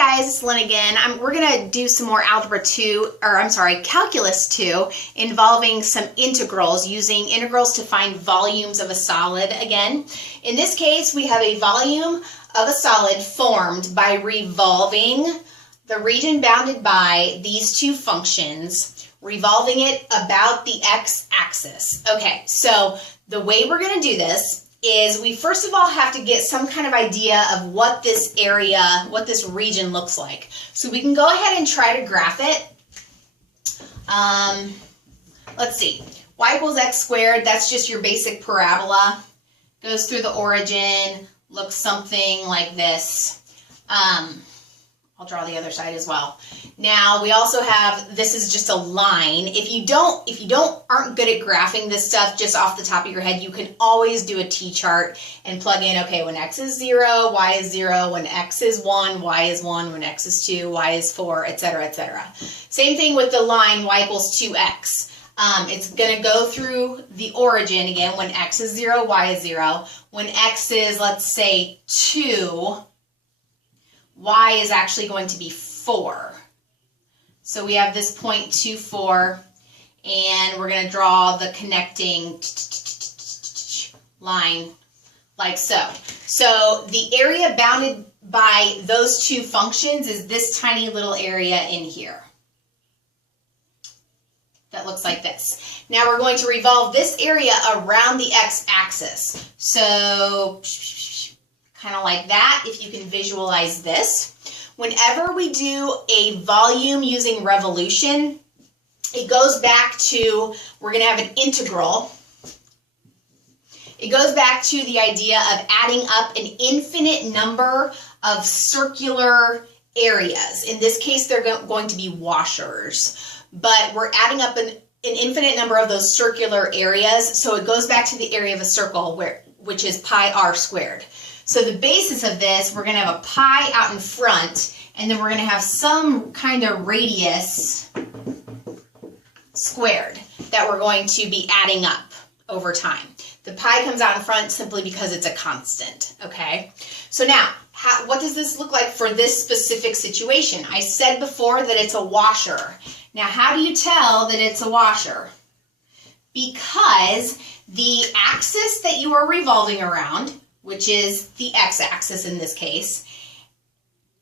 guys, it's Lynn again. We're going to do some more Calculus 2 involving some integrals, using integrals to find volumes of a solid again. In this case, we have a volume of a solid formed by revolving the region bounded by these two functions, revolving it about the x-axis. Okay, so the way we're going to do this is we first of all have to get some kind of idea of what this area, what this region looks like. So we can go ahead and try to graph it. Let's see, y equals x squared, that's just your basic parabola. Goes through the origin, looks something like this. I'll draw the other side as well. Now we also have, this is just a line. If you aren't good at graphing this stuff just off the top of your head, you can always do a t-chart and plug in, okay, when x is 0, y is 0, when x is 1, y is 1, when x is 2, y is 4, etc., etc. Same thing with the line y equals 2x. It's going to go through the origin again when x is 0, y is 0. When x is, let's say, 2, y is actually going to be 4. So we have this point 2, 4, and we're going to draw the connecting line like so. So the area bounded by those two functions is this tiny little area in here. That looks like this. Now we're going to revolve this area around the x-axis. So kind of like that, if you can visualize this. Whenever we do a volume using revolution, it goes back to, we're going to have an integral. It goes back to the idea of adding up an infinite number of circular areas. In this case, they're going to be washers. But we're adding up an infinite number of those circular areas. So it goes back to the area of a circle, which is pi r squared. So the basis of this, we're going to have a pi out in front, and then we're going to have some kind of radius squared that we're going to be adding up over time. The pi comes out in front simply because it's a constant, okay? So now, what does this look like for this specific situation? I said before that it's a washer. Now, how do you tell that it's a washer? Because the axis that you are revolving around, which is the x-axis in this case,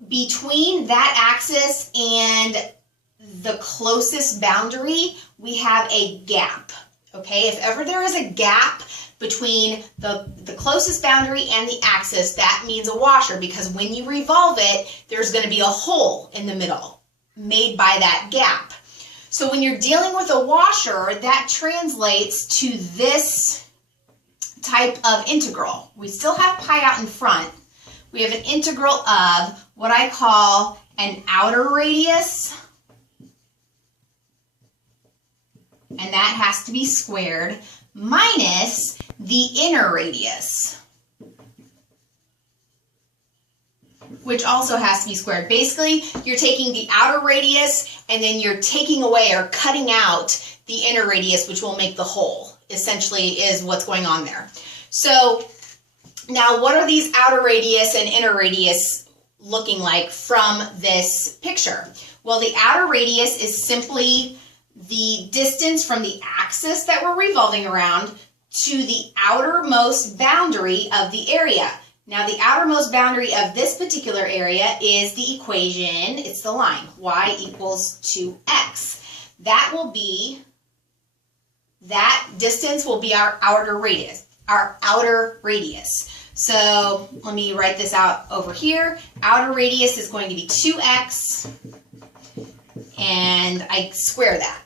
between that axis and the closest boundary, we have a gap, okay? If ever there is a gap between the closest boundary and the axis, that means a washer, because when you revolve it, there's going to be a hole in the middle made by that gap. So when you're dealing with a washer, that translates to this type of integral. We still have pi out in front. We have an integral of what I call an outer radius, and that has to be squared, minus the inner radius, which also has to be squared. Basically, you're taking the outer radius and then you're taking away or cutting out the inner radius, which will make the whole, essentially, is what's going on there. So now what are these outer radius and inner radius looking like from this picture? Well, the outer radius is simply the distance from the axis that we're revolving around to the outermost boundary of the area. Now, the outermost boundary of this particular area is the equation, it's the line, y equals 2x. That distance will be our outer radius. So let me write this out over here. Outer radius is going to be 2x, and I square that,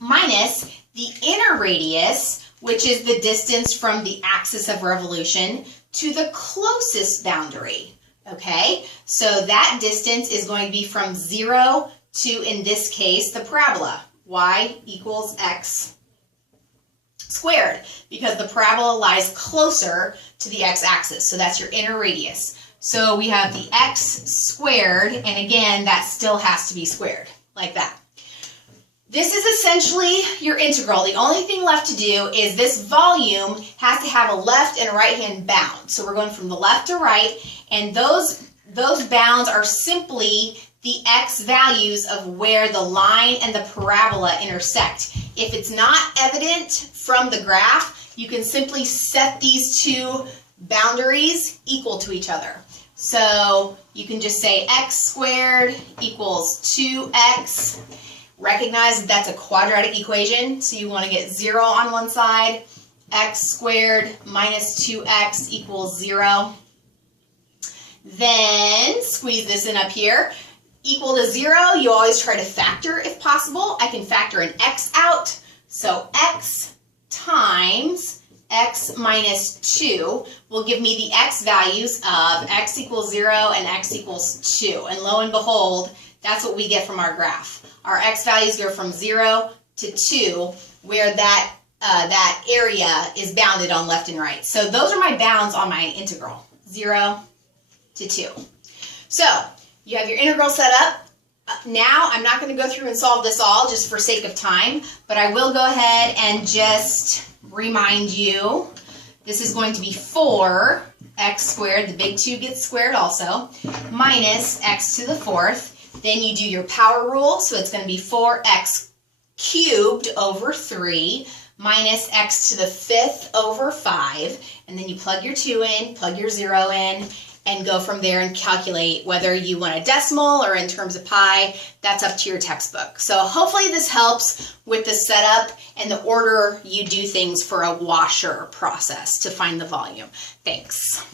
minus the inner radius, which is the distance from the axis of revolution to the closest boundary, okay? So that distance is going to be from 0 to, in this case, the parabola, y equals x squared, because the parabola lies closer to the x-axis. So that's your inner radius. So we have the x squared, and again, that still has to be squared, like that. This is essentially your integral. The only thing left to do is this volume has to have a left and a right hand bound. So we're going from the left to right, and those those bounds are simply the x values of where the line and the parabola intersect. If it's not evident from the graph, you can simply set these two boundaries equal to each other. So you can just say x squared equals 2x. Recognize that that's a quadratic equation, so you want to get 0 on one side. X squared minus 2x equals 0. Then squeeze this in up here. Equal to 0, you always try to factor if possible. I can factor an x out. So x times x minus 2 will give me the x values of x equals 0 and x equals 2. And lo and behold, that's what we get from our graph. Our x values go from 0 to 2, where that area is bounded on left and right. So those are my bounds on my integral, 0 to 2. So you have your integral set up. Now I'm not going to go through and solve this all just for sake of time, but I will go ahead and just remind you this is going to be 4x squared, the big 2 gets squared also, minus x to the 4th. Then you do your power rule, so it's going to be 4x cubed over 3 minus x to the 5th over 5. And then you plug your 2 in, plug your 0 in, and go from there and calculate whether you want a decimal or in terms of pi. That's up to your textbook. So hopefully this helps with the setup and the order you do things for a washer process to find the volume. Thanks.